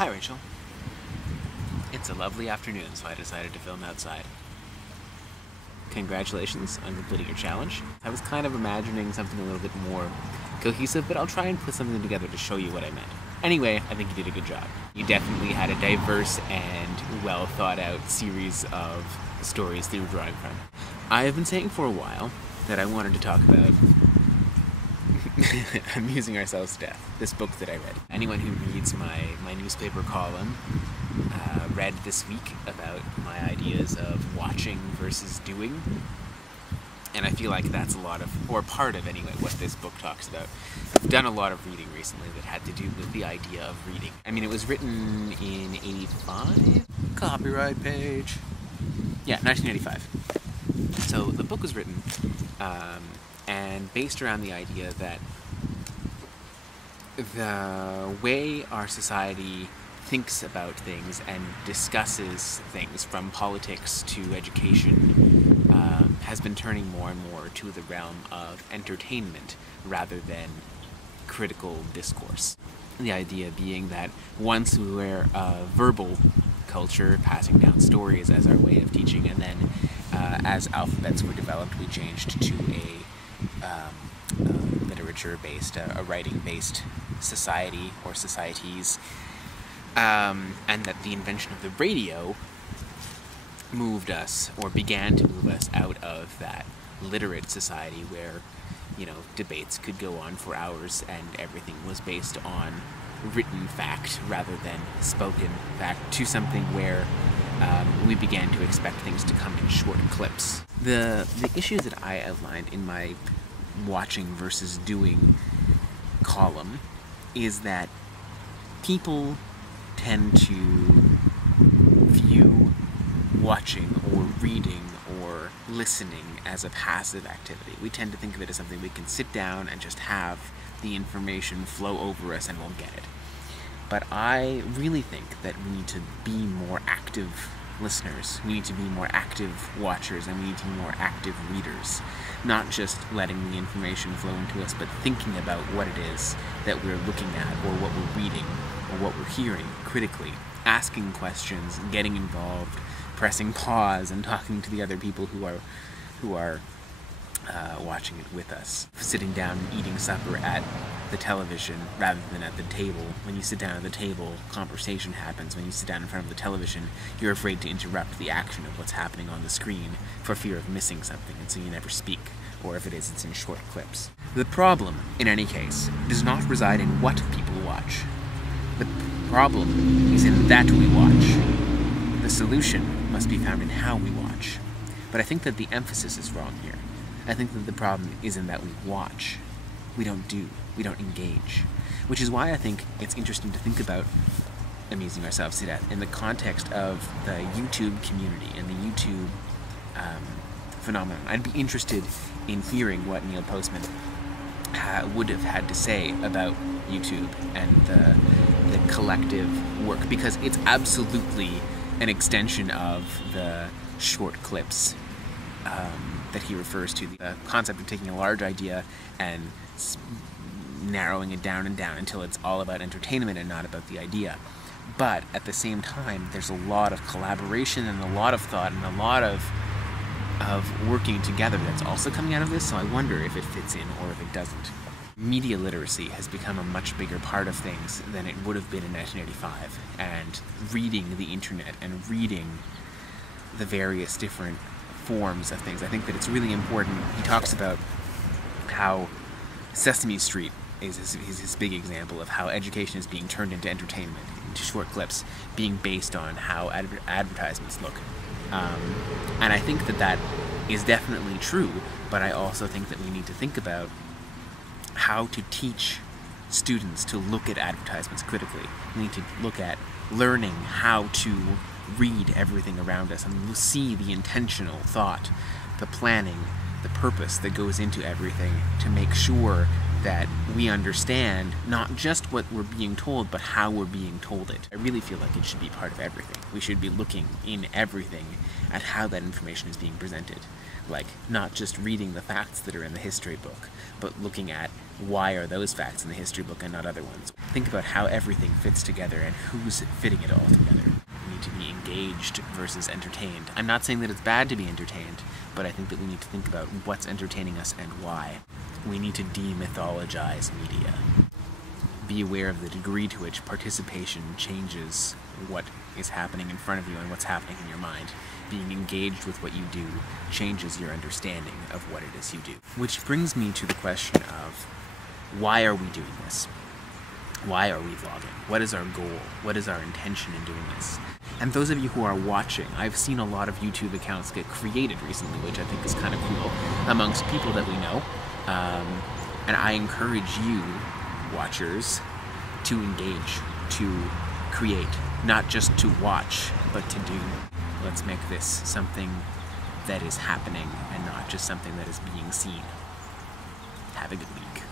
Hi, Rachel. It's a lovely afternoon, so I decided to film outside. Congratulations on completing your challenge. I was kind of imagining something a little bit more cohesive, but I'll try and put something together to show you what I meant. Anyway, I think you did a good job. You definitely had a diverse and well thought out series of stories that you were drawing from. I have been saying for a while that I wanted to talk about Amusing Ourselves to Death, this book that I read. Anyone who reads my newspaper column read this week about my ideas of watching versus doing. And I feel like that's a lot of, or part of anyway, what this book talks about. I've done a lot of reading recently that had to do with the idea of reading. I mean, it was written in 85? Copyright page. Yeah, 1985. So the book was written and based around the idea that the way our society thinks about things and discusses things, from politics to education, has been turning more and more to the realm of entertainment rather than critical discourse. The idea being that once we were a verbal culture, passing down stories as our way of teaching, and then as alphabets were developed, we changed to a literature-based, a writing-based society or societies, and that the invention of the radio moved us, or began to move us, out of that literate society where, you know, debates could go on for hours and everything was based on written fact rather than spoken fact, to something where we began to expect things to come in short clips. The issues that I outlined in my watching versus doing column is that people tend to view watching or reading or listening as a passive activity. We tend to think of it as something we can sit down and just have the information flow over us and we'll get it. But I really think that we need to be more active listeners. We need to be more active watchers, and we need to be more active readers. Not just letting the information flow into us, but thinking about what it is that we're looking at, or what we're reading, or what we're hearing critically. Asking questions, getting involved, pressing pause, and talking to the other people who are watching it with us. Sitting down and eating supper at the television rather than at the table. When you sit down at the table, conversation happens. When you sit down in front of the television, you're afraid to interrupt the action of what's happening on the screen for fear of missing something, and so you never speak, or if it is, it's in short clips. The problem, in any case, does not reside in what people watch. The problem is in that we watch. The solution must be found in how we watch. But I think that the emphasis is wrong here. I think that the problem isn't that we watch. We don't do. We don't engage. Which is why I think it's interesting to think about Amusing Ourselves to Death in the context of the YouTube community and the YouTube phenomenon. I'd be interested in hearing what Neil Postman would have had to say about YouTube and the collective work, because it's absolutely an extension of the short clips that he refers to. The concept of taking a large idea and narrowing it down and down until it's all about entertainment and not about the idea. But at the same time, there's a lot of collaboration and a lot of thought and a lot of working together that's also coming out of this, so I wonder if it fits in or if it doesn't. Media literacy has become a much bigger part of things than it would have been in 1985, and reading the internet and reading the various different forms of things. I think that it's really important. He talks about how Sesame Street is his big example of how education is being turned into entertainment, into short clips, being based on how advertisements look. And I think that that is definitely true, but I also think that we need to think about how to teach students to look at advertisements critically. We need to look at learning how to read everything around us and see the intentional thought, the planning, the purpose that goes into everything to make sure that we understand not just what we're being told, but how we're being told it. I really feel like it should be part of everything. We should be looking in everything at how that information is being presented. Like, not just reading the facts that are in the history book, but looking at why are those facts in the history book and not other ones. Think about how everything fits together and who's fitting it all together. We need to be engaged versus entertained. I'm not saying that it's bad to be entertained, but I think that we need to think about what's entertaining us and why. We need to demythologize media. Be aware of the degree to which participation changes what is happening in front of you and what's happening in your mind. Being engaged with what you do changes your understanding of what it is you do. Which brings me to the question of, why are we doing this? Why are we vlogging? What is our goal? What is our intention in doing this? And those of you who are watching, I've seen a lot of YouTube accounts get created recently, which I think is kind of cool, amongst people that we know. And I encourage you, watchers, to engage, to create, not just to watch, but to do. Let's make this something that is happening and not just something that is being seen. Have a good week.